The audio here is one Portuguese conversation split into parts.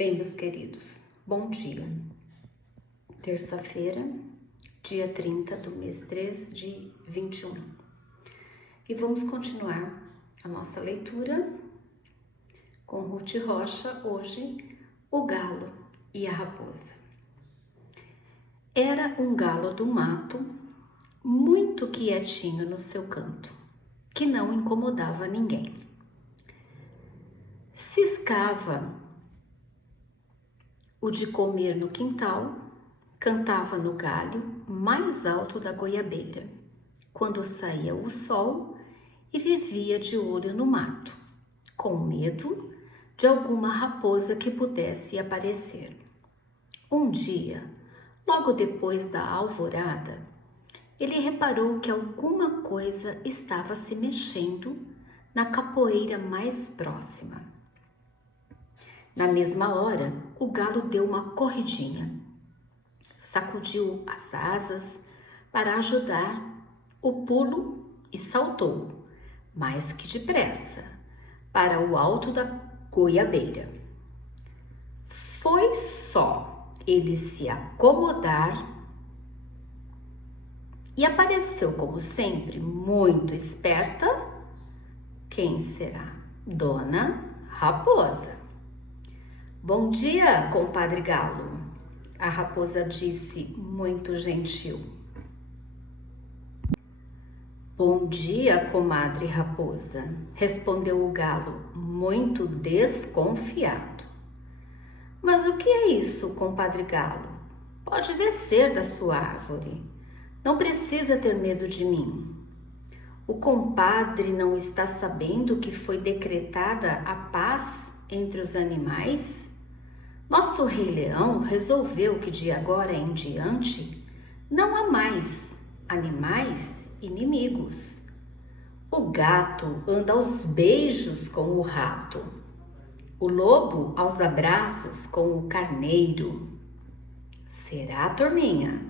Bem, meus queridos, bom dia. Terça-feira, dia 30 do mês 3 de 21. E vamos continuar a nossa leitura com Ruth Rocha, hoje, o galo e a raposa. Era um galo do mato, muito quietinho no seu canto, que não incomodava ninguém. Ciscava o de comer no quintal, cantava no galho mais alto da goiabeira, quando saía o sol, e vivia de olho no mato, com medo de alguma raposa que pudesse aparecer. Um dia, logo depois da alvorada, ele reparou que alguma coisa estava se mexendo na capoeira mais próxima. Na mesma hora, o galo deu uma corridinha, sacudiu as asas para ajudar o pulo e saltou, mais que depressa, para o alto da goiabeira. Foi só ele se acomodar e apareceu, como sempre, muito esperta. Quem será? Dona Raposa. Bom dia, compadre Galo, a raposa disse, muito gentil. Bom dia, comadre raposa, respondeu o galo, muito desconfiado. Mas o que é isso, compadre Galo? Pode descer da sua árvore. Não precisa ter medo de mim. O compadre não está sabendo que foi decretada a paz entre os animais? Nosso rei leão resolveu que de agora em diante não há mais animais inimigos. O gato anda aos beijos com o rato, o lobo aos abraços com o carneiro. Será, turminha?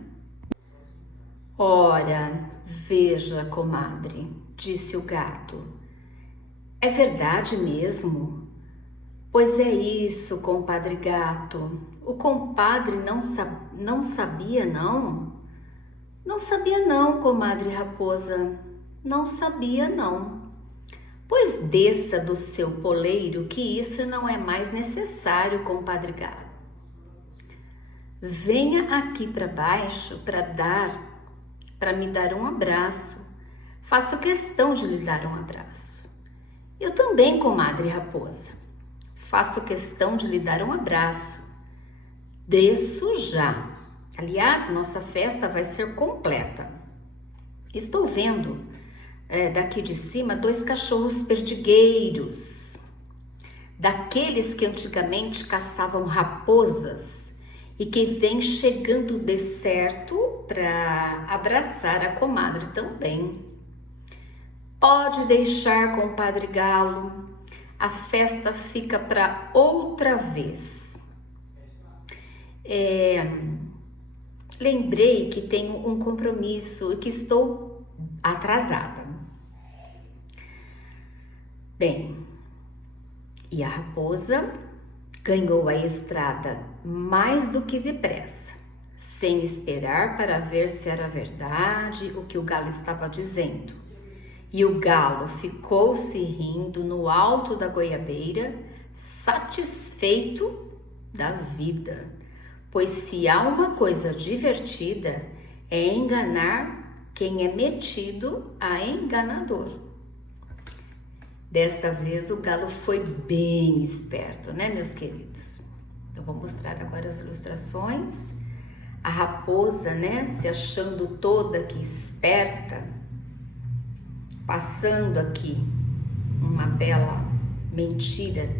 Ora, veja, comadre, disse o gato. É verdade mesmo? Pois é isso, compadre gato. O compadre não sabia, não? Não sabia não, comadre raposa. Não sabia não. Pois desça do seu poleiro, que isso não é mais necessário, compadre gato. Venha aqui para baixo para me dar um abraço. Faço questão de lhe dar um abraço. Eu também, comadre raposa. Faço questão de lhe dar um abraço. Desço já. Aliás, nossa festa vai ser completa. Estou vendo daqui de cima 2 cachorros perdigueiros, daqueles que antigamente caçavam raposas e que vêm chegando de certo para abraçar a comadre também. Pode deixar, compadre Galo. A festa fica para outra vez. Lembrei que tenho um compromisso e que estou atrasada. Bem, e a raposa ganhou a estrada mais do que depressa, sem esperar para ver se era verdade o que o galo estava dizendo. E o galo ficou se rindo no alto da goiabeira, satisfeito da vida. Pois se há uma coisa divertida, é enganar quem é metido a enganador. Desta vez o galo foi bem esperto, né, meus queridos? Então vou mostrar agora as ilustrações. A raposa, né, se achando toda que esperta, passando aqui uma bela mentira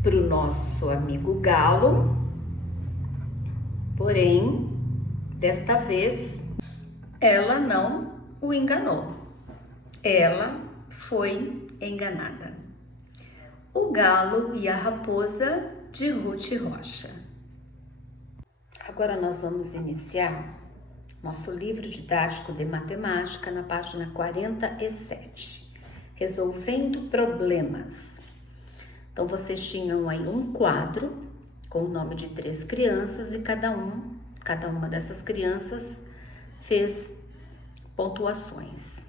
para o nosso amigo galo, porém, desta vez, ela não o enganou, ela foi enganada. O galo e a raposa, de Ruth Rocha. Agora nós vamos iniciar nosso livro didático de matemática na página 47, resolvendo problemas. Então vocês tinham aí um quadro com o nome de 3 crianças e cada uma dessas crianças fez pontuações.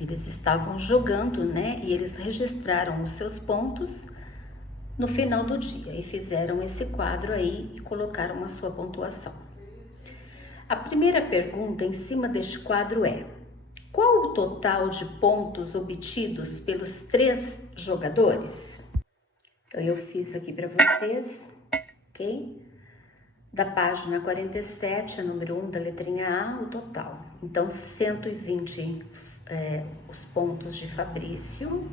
Eles estavam jogando, né? E eles registraram os seus pontos no final do dia e fizeram esse quadro aí e colocaram a sua pontuação. A primeira pergunta em cima deste quadro é: qual o total de pontos obtidos pelos 3 jogadores? Então, eu fiz aqui para vocês, ok? Da página 47, a número 1 da letrinha A, o total. Então, 120 os pontos de Fabrício,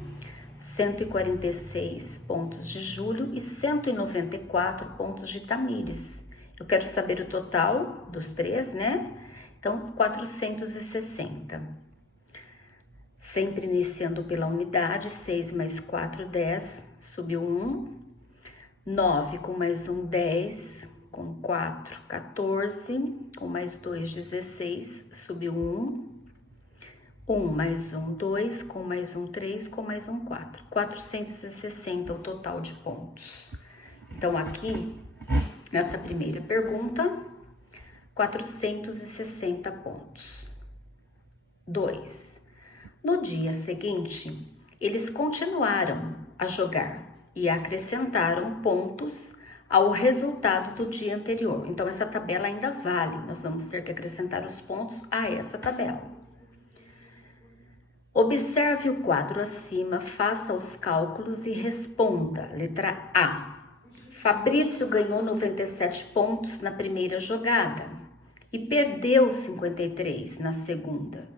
146 pontos de Júlio e 194 pontos de Tamires. Eu quero saber o total dos 3, né? Então, 460. Sempre iniciando pela unidade, 6 mais 4, 10, subiu 1. 9 com mais 1, 10, com 4, 14, com mais 2, 16, subiu 1. 1 mais 1, 2, com mais 1, 3, com mais 1, 4. 460 o total de pontos. Então, aqui, nessa primeira pergunta, 460 pontos. 2. No dia seguinte, eles continuaram a jogar e acrescentaram pontos ao resultado do dia anterior. Então, essa tabela ainda vale. Nós vamos ter que acrescentar os pontos a essa tabela. Observe o quadro acima, faça os cálculos e responda. Letra A. Fabrício ganhou 97 pontos na primeira jogada e perdeu 53 na segunda.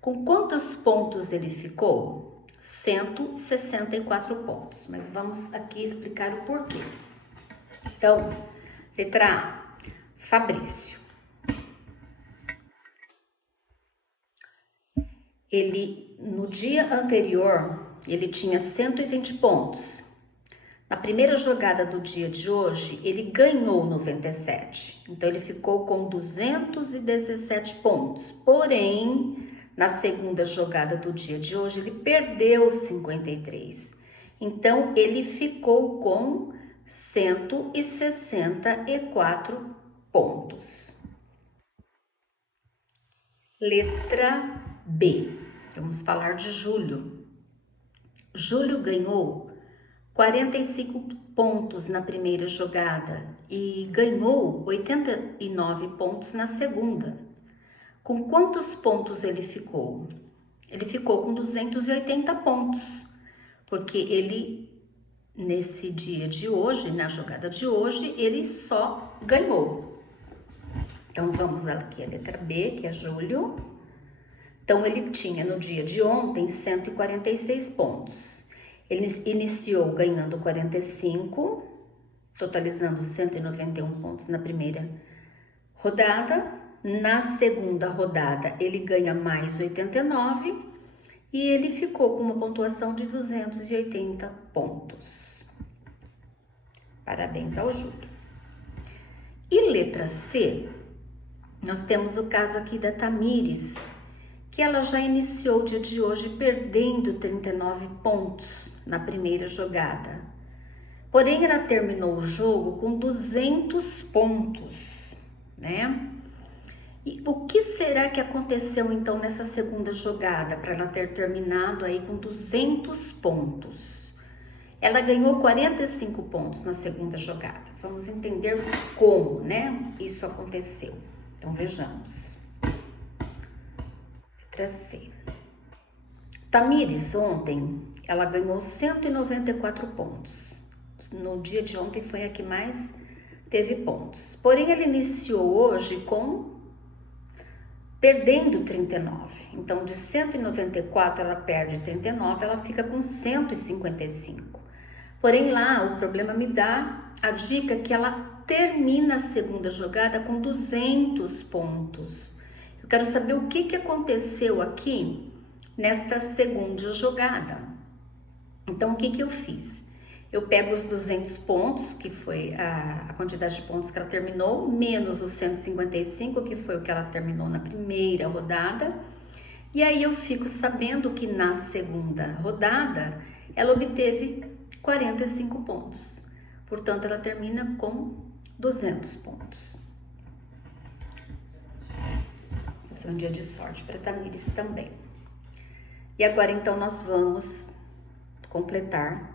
Com quantos pontos ele ficou? 164 pontos. Mas vamos aqui explicar o porquê. Então, letra A. Fabrício. No dia anterior, ele tinha 120 pontos. Na primeira jogada do dia de hoje, ele ganhou 97. Então, ele ficou com 217 pontos. Porém, na segunda jogada do dia de hoje, ele perdeu 53. Então, ele ficou com 164 pontos. Letra B. Vamos falar de Júlio. Júlio ganhou 45 pontos na primeira jogada e ganhou 89 pontos na segunda. Com quantos pontos ele ficou? Ele ficou com 280 pontos, porque ele, nesse dia de hoje, na jogada de hoje, ele só ganhou. Então, vamos aqui a letra B, que é Júlio. Então, ele tinha no dia de ontem 146 pontos. Ele iniciou ganhando 45, totalizando 191 pontos na primeira rodada. Na segunda rodada, ele ganha mais 89 e ele ficou com uma pontuação de 280 pontos. Parabéns ao Júlio. E letra C, nós temos o caso aqui da Tamires, que ela já iniciou o dia de hoje perdendo 39 pontos na primeira jogada. Porém, ela terminou o jogo com 200 pontos, né? E o que será que aconteceu então nessa segunda jogada para ela ter terminado aí com 200 pontos? Ela ganhou 45 pontos na segunda jogada. Vamos entender como, né, isso aconteceu. Então, vejamos. Letra C. Tamires, ontem, ela ganhou 194 pontos. No dia de ontem foi a que mais teve pontos. Porém, ela iniciou hoje perdendo 39. Então, de 194, ela perde 39, ela fica com 155. Porém, lá, o problema me dá a dica que ela termina a segunda jogada com 200 pontos. Eu quero saber o que aconteceu aqui nesta segunda jogada. Então, o que eu fiz? Eu pego os 200 pontos, que foi a quantidade de pontos que ela terminou, menos os 155, que foi o que ela terminou na primeira rodada. E aí eu fico sabendo que na segunda rodada ela obteve 45 pontos. Portanto, ela termina com 200 pontos. Foi um dia de sorte para Tamires também. E agora, então, nós vamos completar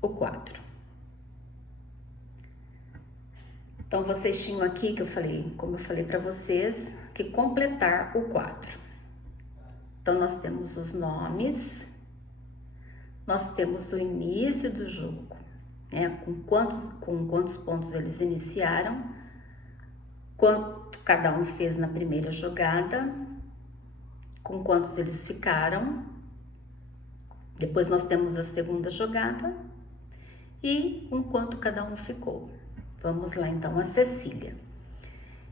o quadro. Então, vocês tinham aqui, como eu falei para vocês, que completar o quadro. Então, nós temos os nomes, nós temos o início do jogo, né? Com quantos pontos eles iniciaram, quanto cada um fez na primeira jogada, com quantos eles ficaram. Depois nós temos a segunda jogada e com quanto cada um ficou. Vamos lá então, a Cecília.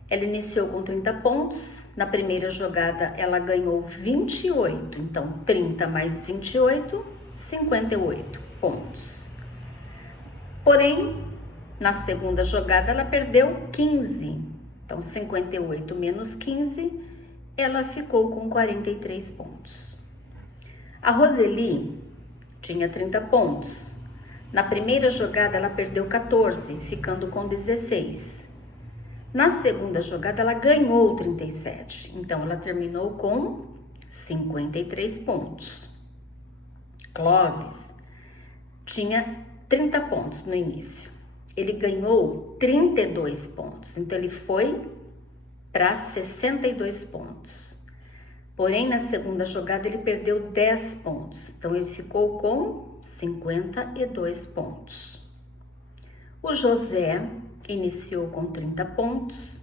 Ela iniciou com 30 pontos, na primeira jogada ela ganhou 28, então 30 mais 28, 58 pontos. Porém, na segunda jogada ela perdeu 15, então 58 menos 15, ela ficou com 43 pontos. A Roseli tinha 30 pontos. Na primeira jogada ela perdeu 14, ficando com 16. Na segunda jogada ela ganhou 37, então ela terminou com 53 pontos. Clóvis tinha 30 pontos no início. Ele ganhou 32 pontos, então ele foi para 62 pontos. Porém, na segunda jogada ele perdeu 10 pontos, então ele ficou com 52 pontos. O José iniciou com 30 pontos.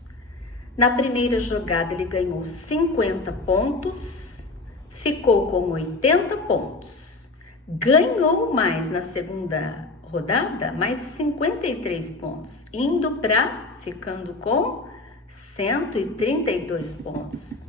Na primeira jogada ele ganhou 50 pontos, ficou com 80 pontos. Ganhou mais na segunda rodada, mais 53 pontos, ficando com 132 pontos.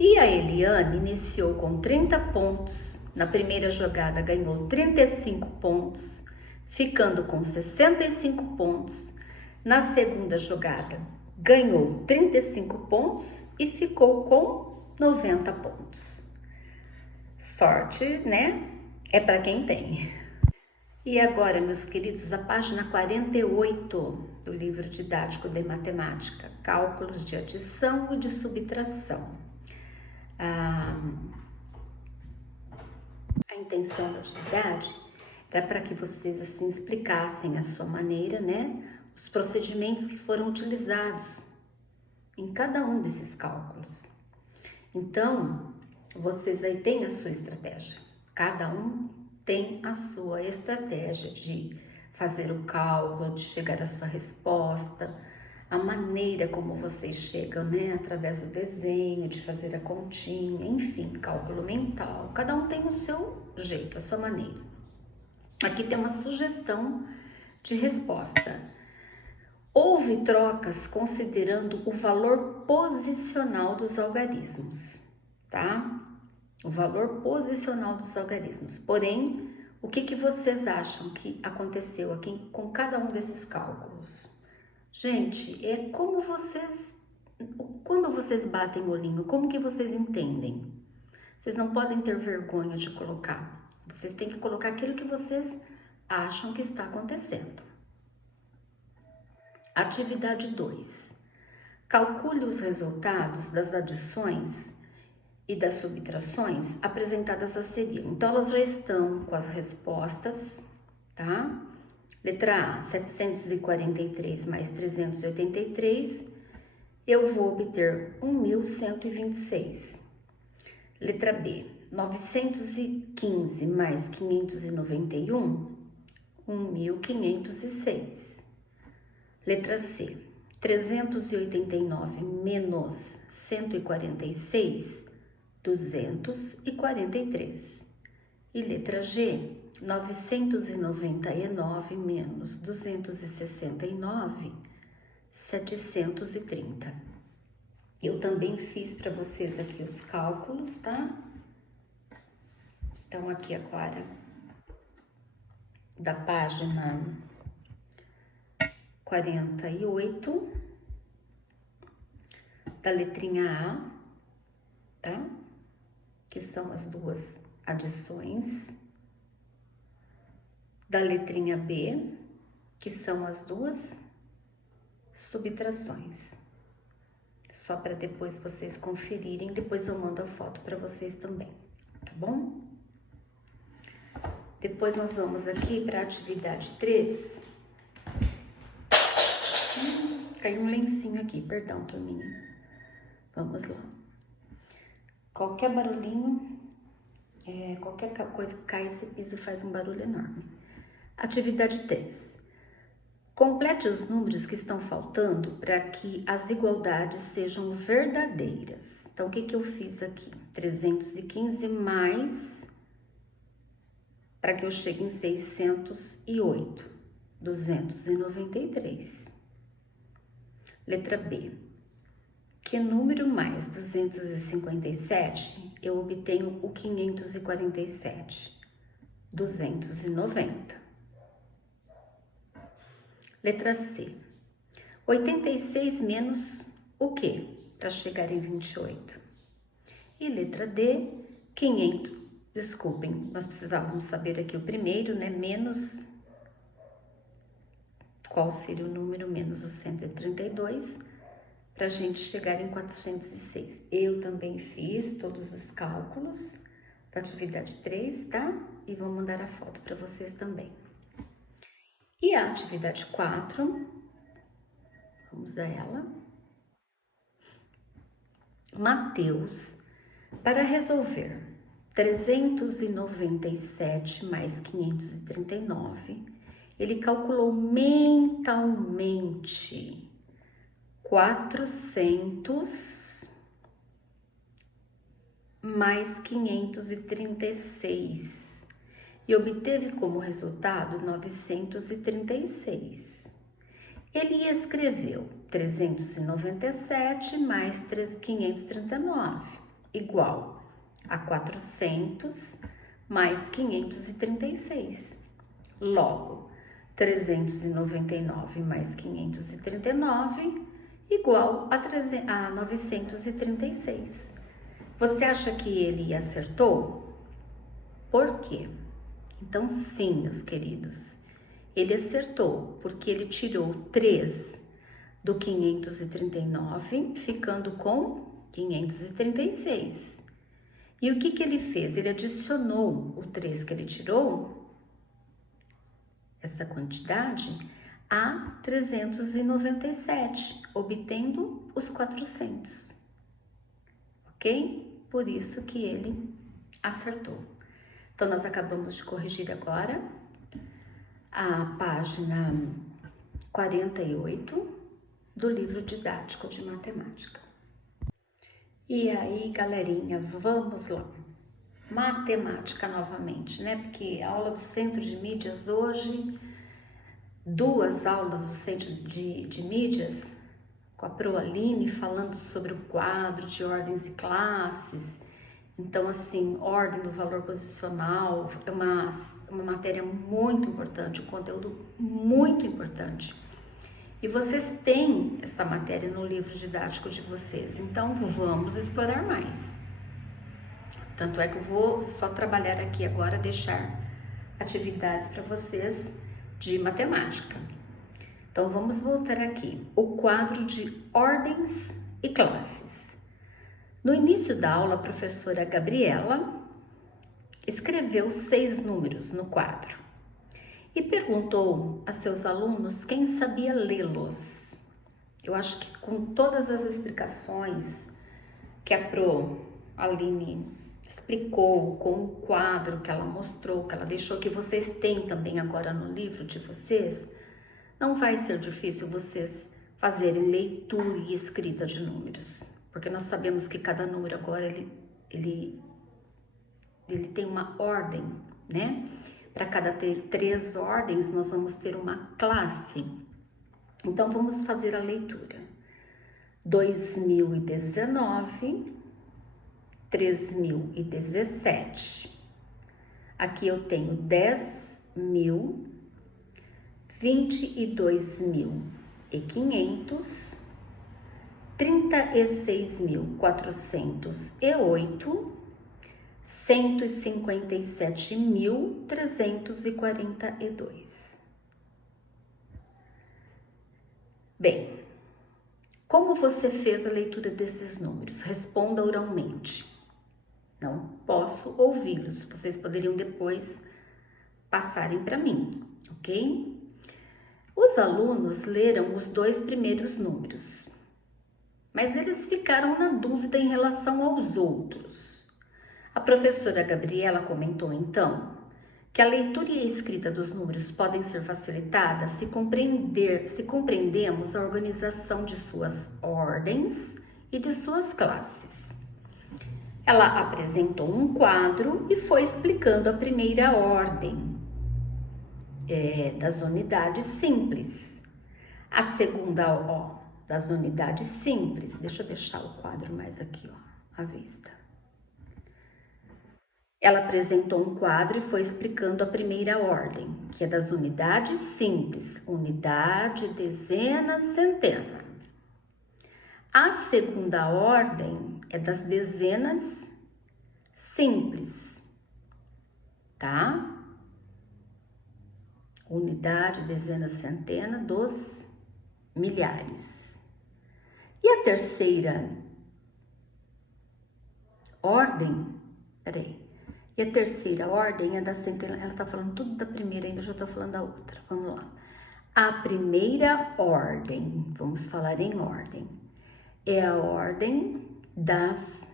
E a Eliane iniciou com 30 pontos, na primeira jogada ganhou 35 pontos, ficando com 65 pontos. Na segunda jogada ganhou 35 pontos e ficou com 90 pontos. Sorte, né? É para quem tem. E agora, meus queridos, a página 48 do livro didático de matemática, cálculos de adição e de subtração. A intenção da atividade era para que vocês assim explicassem a sua maneira, né? Os procedimentos que foram utilizados em cada um desses cálculos. Então, vocês aí têm a sua estratégia. Cada um tem a sua estratégia de fazer o cálculo, de chegar à sua resposta, a maneira como vocês chegam, né? Através do desenho, de fazer a continha, enfim, cálculo mental. Cada um tem o seu jeito, a sua maneira. Aqui tem uma sugestão de resposta. Houve trocas considerando o valor posicional dos algarismos, tá? O valor posicional dos algarismos. Porém, o que vocês acham que aconteceu aqui com cada um desses cálculos? Gente, é como vocês, quando vocês batem o olhinho, como que vocês entendem? Vocês não podem ter vergonha de colocar. Vocês têm que colocar aquilo que vocês acham que está acontecendo. Atividade 2. Calcule os resultados das adições e das subtrações apresentadas a seguir. Então, elas já estão com as respostas, tá? Letra A, 743 mais 383, eu vou obter 1.126. Letra B, 915 mais 591, 1.506. Letra C, 389 menos 146, 243. E letra G, 999 menos 269, 730. Eu também fiz para vocês aqui os cálculos, tá? Então, aqui agora, da página 48, da letrinha A, tá? Que são as duas adições. Da letrinha B, que que são as duas subtrações. Só para depois vocês conferirem, depois eu mando a foto para vocês também, tá bom? Depois nós vamos aqui para a atividade 3. Caiu um lencinho aqui, perdão, turminha. Vamos lá. Qualquer barulhinho, qualquer coisa que cai, esse piso faz um barulho enorme. Atividade 3. Complete os números que estão faltando para que as igualdades sejam verdadeiras. Então, o que eu fiz aqui? 315 mais, para que eu chegue em 608, 293. Letra B. Que número mais 257 eu obtenho o 547? 290. Letra C. 86 menos o quê? Para chegar em 28. E letra D. 500. Desculpem, nós precisávamos saber aqui o primeiro, né? Menos. Qual seria o número menos o 132? Para a gente chegar em 406. Eu também fiz todos os cálculos da atividade 3, tá? E vou mandar a foto para vocês também. E a atividade 4, vamos a ela. Mateus, para resolver 397 mais 539, ele calculou mentalmente 400 mais 536 e obteve como resultado 936. Ele escreveu 397 mais 539 igual a 400 mais 536. Logo, 399 mais 539 igual a 936. Você acha que ele acertou? Por quê? Então, sim, meus queridos, ele acertou, porque ele tirou 3 do 539, ficando com 536. E o que ele fez? Ele adicionou o 3 que ele tirou, essa quantidade, a 397, obtendo os 400. Ok? Por isso que ele acertou. Então, nós acabamos de corrigir agora a página 48 do livro didático de matemática. E aí, galerinha, vamos lá. Matemática novamente, né? Porque a aula do Centro de Mídias hoje, 2 aulas do Centro de Mídias, com a Proaline falando sobre o quadro de ordens e classes. Então, assim, ordem do valor posicional é uma matéria muito importante, um conteúdo muito importante. E vocês têm essa matéria no livro didático de vocês, então vamos explorar mais. Tanto é que eu vou só trabalhar aqui agora, deixar atividades para vocês de matemática. Então, vamos voltar aqui. O quadro de ordens e classes. No início da aula, a professora Gabriela escreveu 6 números no quadro e perguntou a seus alunos quem sabia lê-los. Eu acho que com todas as explicações que a Aline explicou, com o quadro que ela mostrou, que ela deixou, que vocês têm também agora no livro de vocês, não vai ser difícil vocês fazerem leitura e escrita de números. Porque nós sabemos que cada número agora, ele tem uma ordem, né? Para cada 3 ordens, nós vamos ter uma classe. Então, vamos fazer a leitura. 2019, 3017. Aqui eu tenho 10.000, 22.500, 36.408, 157.342. Bem, como você fez a leitura desses números? Responda oralmente. Não posso ouvi-los. Vocês poderiam depois passarem para mim, ok? Os alunos leram os 2 primeiros números, mas eles ficaram na dúvida em relação aos outros. A professora Gabriela comentou então que a leitura e a escrita dos números podem ser facilitadas se compreendemos a organização de suas ordens e de suas classes. Ela apresentou um quadro e foi explicando a primeira ordem das unidades simples. A segunda, das unidades simples. Deixa eu deixar o quadro mais aqui, à vista. Ela apresentou um quadro e foi explicando a primeira ordem, que é das unidades simples, unidade, dezena, centena. A segunda ordem é das dezenas simples, tá? Unidade, dezena, centena, dos milhares. E a terceira ordem, e a terceira ordem é da centena. Ela tá falando tudo da primeira, ainda já tô falando da outra. Vamos lá. A primeira ordem, vamos falar em ordem, é a ordem das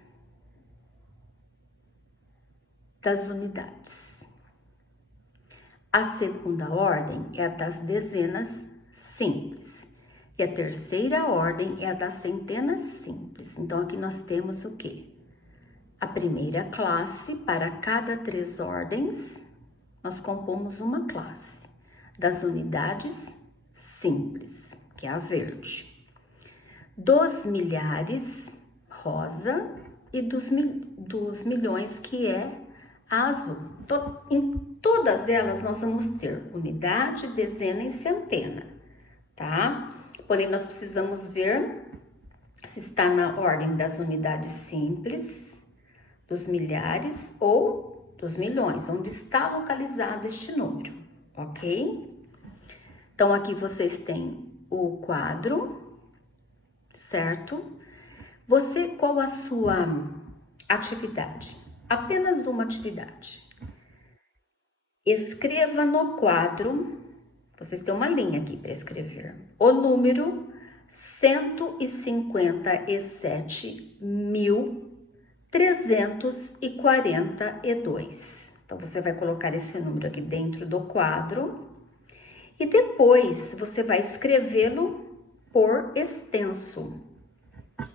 unidades. A segunda ordem é a das dezenas simples. E a terceira ordem é a das centenas simples. Então, aqui nós temos o quê? A primeira classe, para cada 3 ordens, nós compomos uma classe das unidades simples, que é a verde, dos milhares, rosa, e dos milhões, que é a azul. Em todas elas nós vamos ter unidade, dezena e centena, tá? Porém, nós precisamos ver se está na ordem das unidades simples, dos milhares ou dos milhões, onde está localizado este número, ok? Então, aqui vocês têm o quadro, certo? Qual a sua atividade? Apenas uma atividade. Escreva no quadro, vocês têm uma linha aqui para escrever, o número 157.342. Então, você vai colocar esse número aqui dentro do quadro e depois você vai escrevê-lo por extenso,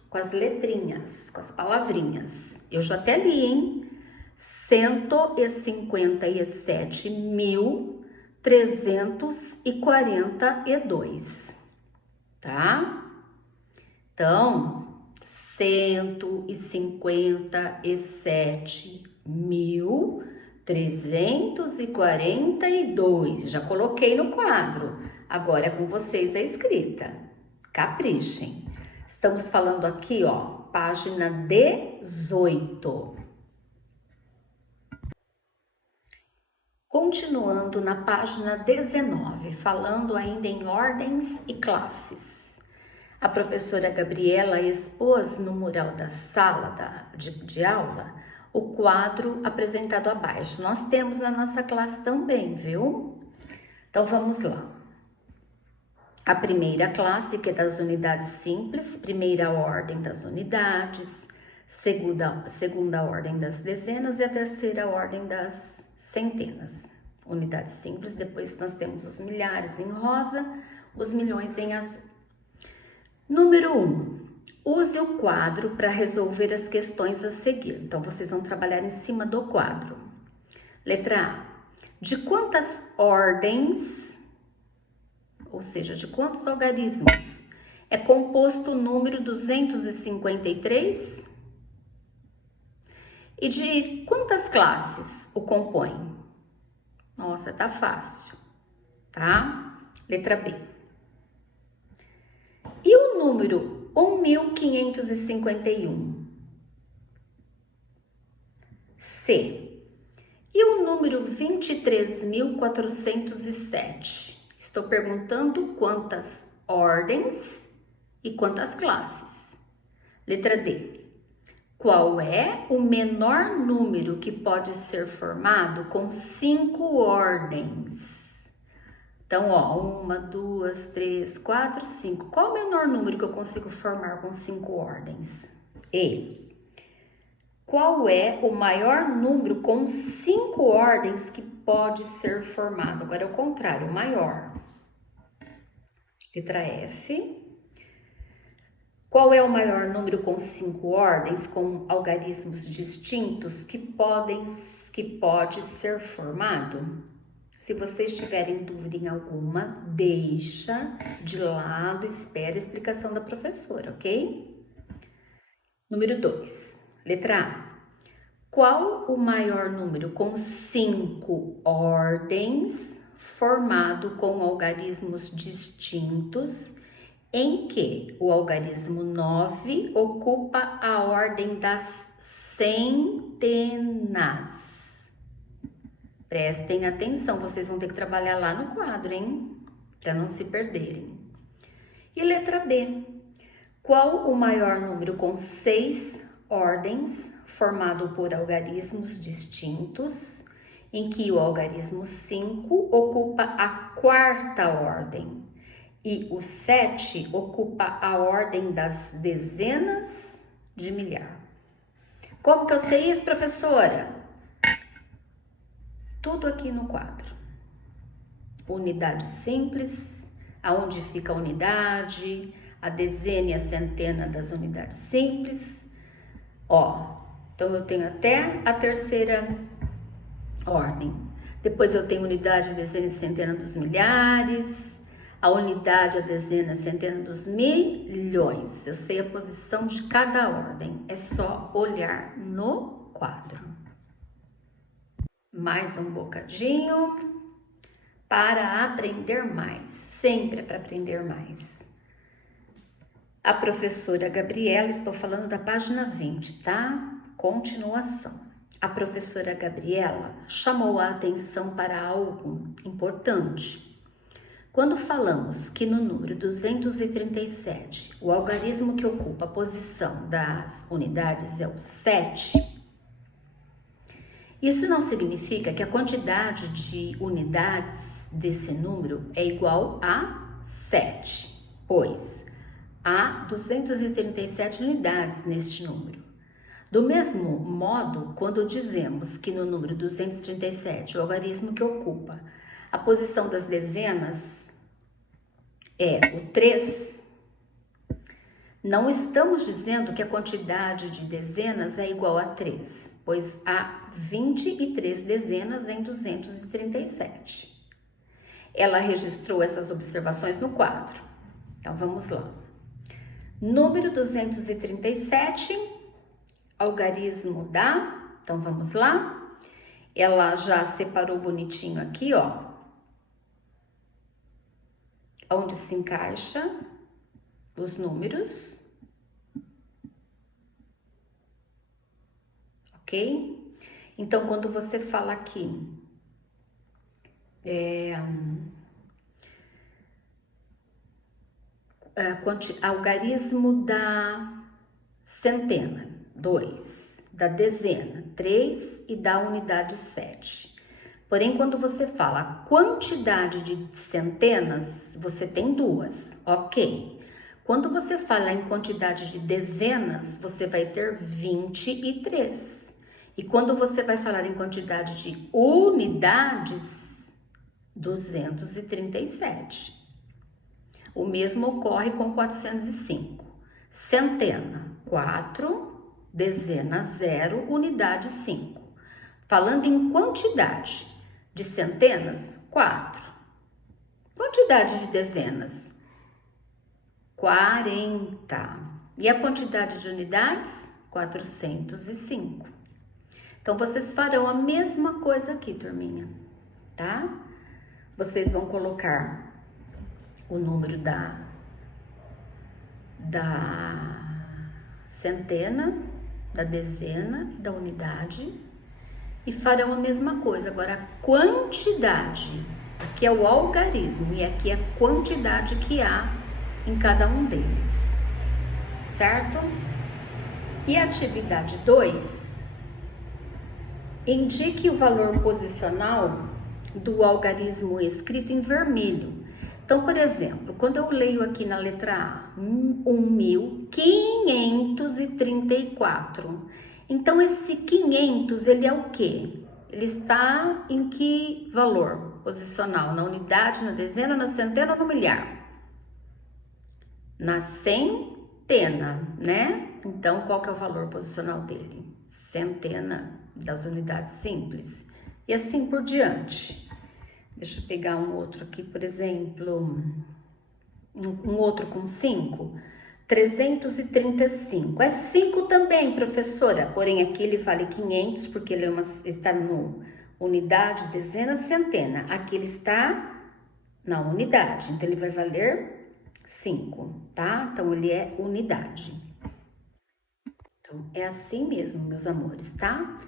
com as letrinhas, com as palavrinhas. Eu já até li, hein? 157.342, tá? Então, 157.342. Já coloquei no quadro. Agora é com vocês a escrita. Caprichem. Estamos falando aqui, página 18. Continuando na página 19, falando ainda em ordens e classes. A professora Gabriela expôs no mural da sala de aula o quadro apresentado abaixo. Nós temos na nossa classe também, viu? Então, vamos lá. A primeira classe, que é das unidades simples, primeira ordem das unidades, segunda ordem das dezenas e a terceira ordem das centenas. Unidades simples, depois nós temos os milhares em rosa, os milhões em azul. Número 1. Use o quadro para resolver as questões a seguir. Então, vocês vão trabalhar em cima do quadro. Letra A. De quantas ordens, ou seja, de quantos algarismos, é composto o número 253? E de quantas classes o compõe? Nossa, tá fácil, tá? Letra B. E o número 1551? C. E o número 23.407? Estou perguntando quantas ordens e quantas classes? Letra D. Qual é o menor número que pode ser formado com 5 ordens? Então, ó, 1, 2, 3, 4, 5. Qual o menor número que eu consigo formar com 5 ordens? E. Qual é o maior número com 5 ordens que pode ser formado? Agora é o contrário, o maior. Letra F. Qual é o maior número com 5 ordens, com algarismos distintos, que pode ser formado? Se vocês tiverem dúvida em alguma, deixa de lado, espera a explicação da professora, ok? Número 2, letra A. Qual o maior número com 5 ordens, formado com algarismos distintos, em que o algarismo 9 ocupa a ordem das centenas? Prestem atenção, vocês vão ter que trabalhar lá no quadro, hein? Para não se perderem. E letra B. Qual o maior número com 6 ordens, formado por algarismos distintos, em que o algarismo 5 ocupa a 4ª ordem? E o 7 ocupa a ordem das dezenas de milhar. Como que eu sei isso, professora? Tudo aqui no quadro. Unidade simples, aonde fica a unidade, a dezena e a centena das unidades simples. Ó, então eu tenho até a 3ª ordem. Depois eu tenho unidade, dezena e centena dos milhares. A unidade, a dezena, a centena dos milhões. Eu sei a posição de cada ordem. É só olhar no quadro. Mais um bocadinho para aprender mais. Sempre é para aprender mais. A professora Gabriela, estou falando da página 20, tá? Continuação. A professora Gabriela chamou a atenção para algo importante. Quando falamos que no número 237, o algarismo que ocupa a posição das unidades é o 7, isso não significa que a quantidade de unidades desse número é igual a 7, pois há 237 unidades neste número. Do mesmo modo, quando dizemos que no número 237, o algarismo que ocupa a posição das dezenas é o 3, não estamos dizendo que a quantidade de dezenas é igual a 3, pois há 23 dezenas em 237. Ela registrou essas observações no quadro. Então, vamos lá. Número 237, algarismo da... Então, vamos lá. Ela já separou bonitinho aqui, ó. Onde se encaixa os números. Ok? Então, quando você fala aqui, algarismo da centena, 2, da dezena, 3 e da unidade 7. Porém, quando você fala a quantidade de centenas, você tem 2, ok. Quando você fala em quantidade de dezenas, você vai ter 23. E quando você vai falar em quantidade de unidades, 237. O mesmo ocorre com 405. Centena, 4, dezena, 0, unidade, 5. Falando em quantidade de centenas, 4. Quantidade de dezenas, 40. E a quantidade de unidades, 405. Então, vocês farão a mesma coisa aqui, turminha, tá? Vocês vão colocar o número da centena, da dezena e da unidade e farão a mesma coisa. Agora, a quantidade, aqui é o algarismo e aqui é a quantidade que há em cada um deles, certo? E a atividade 2, indique o valor posicional do algarismo escrito em vermelho. Então, por exemplo, quando eu leio aqui na letra A, 1.534. Então, esse 500, ele é o quê? Ele está em que valor posicional? Na unidade, na dezena, na centena ou no milhar? Na centena, né? Então, qual que é o valor posicional dele? Centena das unidades simples. E assim por diante. Deixa eu pegar um outro aqui, por exemplo, um outro com 5. 335. É 5 também, professora. Porém, aqui ele vale 500, porque ele está no unidade, dezena, centena. Aqui ele está na unidade, então ele vai valer 5, tá? Então, ele é unidade. Então, é assim mesmo, meus amores, tá?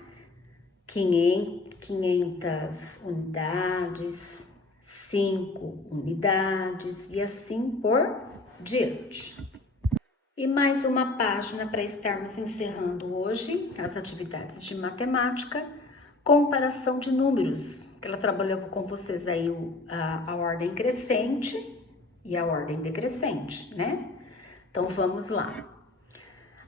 500 unidades, 5 unidades e assim por diante. E mais uma página para estarmos encerrando hoje as atividades de matemática, comparação de números, que ela trabalhou com vocês aí a ordem crescente e a ordem decrescente, né? Então vamos lá.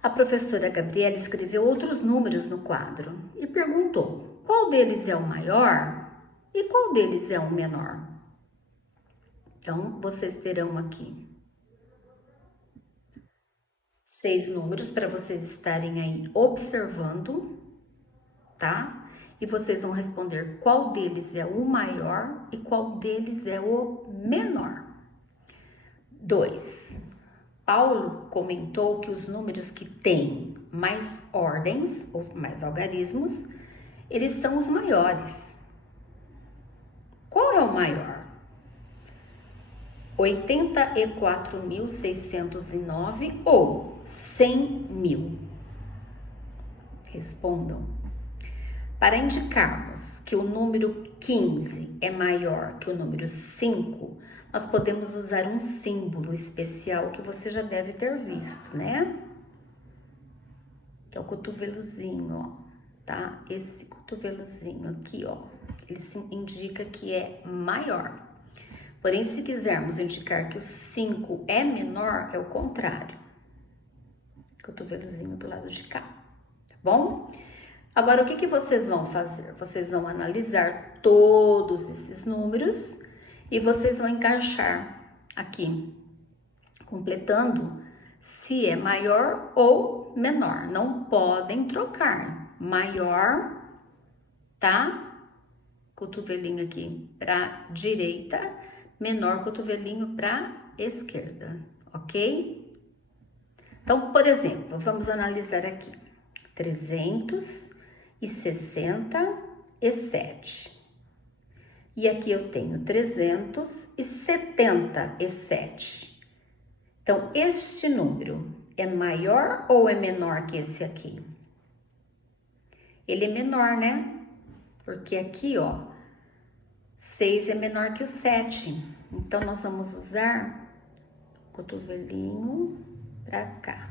A professora Gabriela escreveu outros números no quadro e perguntou: qual deles é o maior e qual deles é o menor? Então, vocês terão aqui 6 números para vocês estarem aí observando, tá? E vocês vão responder qual deles é o maior e qual deles é o menor. 2. Paulo comentou que os números que têm mais ordens, ou mais algarismos, eles são os maiores. Qual é o maior? 84.609 ou 100.000? Respondam. Para indicarmos que o número 15 é maior que o número 5, nós podemos usar um símbolo especial que você já deve ter visto, né? Que é o cotovelozinho, ó, tá? Esse cotovelozinho aqui, ó, ele indica que é maior. Porém, se quisermos indicar que o 5 é menor, é o contrário. Cotovelozinho do lado de cá, tá bom? Agora, o que vocês vão fazer? Vocês vão analisar todos esses números e vocês vão encaixar aqui, completando se é maior ou menor. Não podem trocar. Maior, tá? Cotovelinho aqui para direita, menor cotovelinho para esquerda, ok? Então, por exemplo, vamos analisar aqui. 367. E aqui eu tenho 377. Então, este número é maior ou é menor que esse aqui? Ele é menor, né? Porque aqui, ó, 6 é menor que o 7. Então, nós vamos usar o cotovelinho pra cá.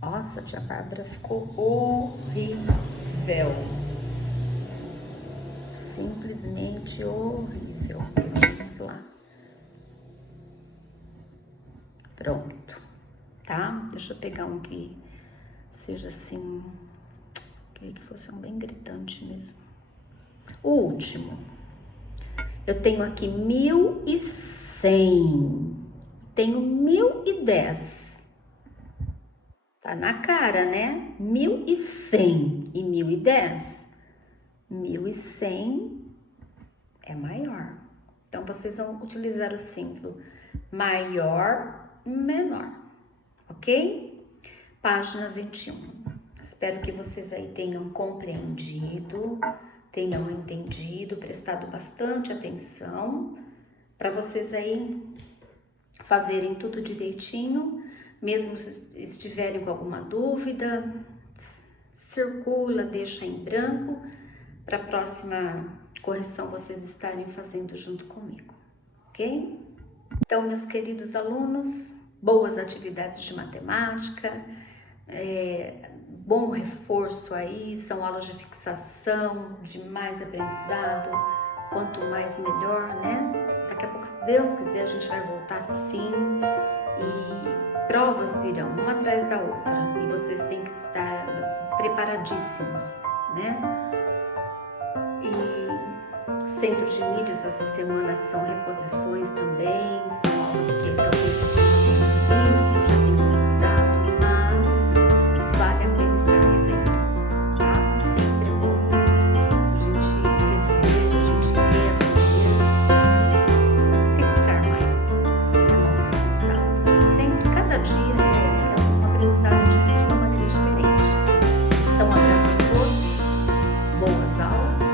Nossa, tia Bárbara, ficou horrível. Simplesmente horrível. Vamos lá. Pronto, tá? Deixa eu pegar um que seja assim, queria que fosse um bem gritante mesmo. O último. Eu tenho aqui 1.100. Tenho 1.010. Tá na cara, né? 1.100 e 1.010. 1.100 é maior. Então, vocês vão utilizar o símbolo maior, menor, ok? Página 21. Espero que vocês aí tenham compreendido, tenham entendido, prestado bastante atenção, para vocês aí fazerem tudo direitinho. Mesmo se estiverem com alguma dúvida, circula, deixa em branco, para a próxima correção vocês estarem fazendo junto comigo, ok? Então, meus queridos alunos, boas atividades de matemática, bom reforço aí, são aulas de fixação, de mais aprendizado, quanto mais melhor, né? Daqui a pouco, se Deus quiser, a gente vai voltar sim e provas virão, uma atrás da outra, e vocês têm que estar preparadíssimos, né? E Centro de Mídias essa semana são reposições também, são aulas que talvez vocês já tenham visto, já tenham estudado, mas vale a pena estar revendo, tá? Sempre é bom a gente rever, a gente reaprender, fixar mais o nosso aprendizado. Sempre, cada dia é um aprendizado de uma maneira diferente. Então, um abraço a todos, boas aulas.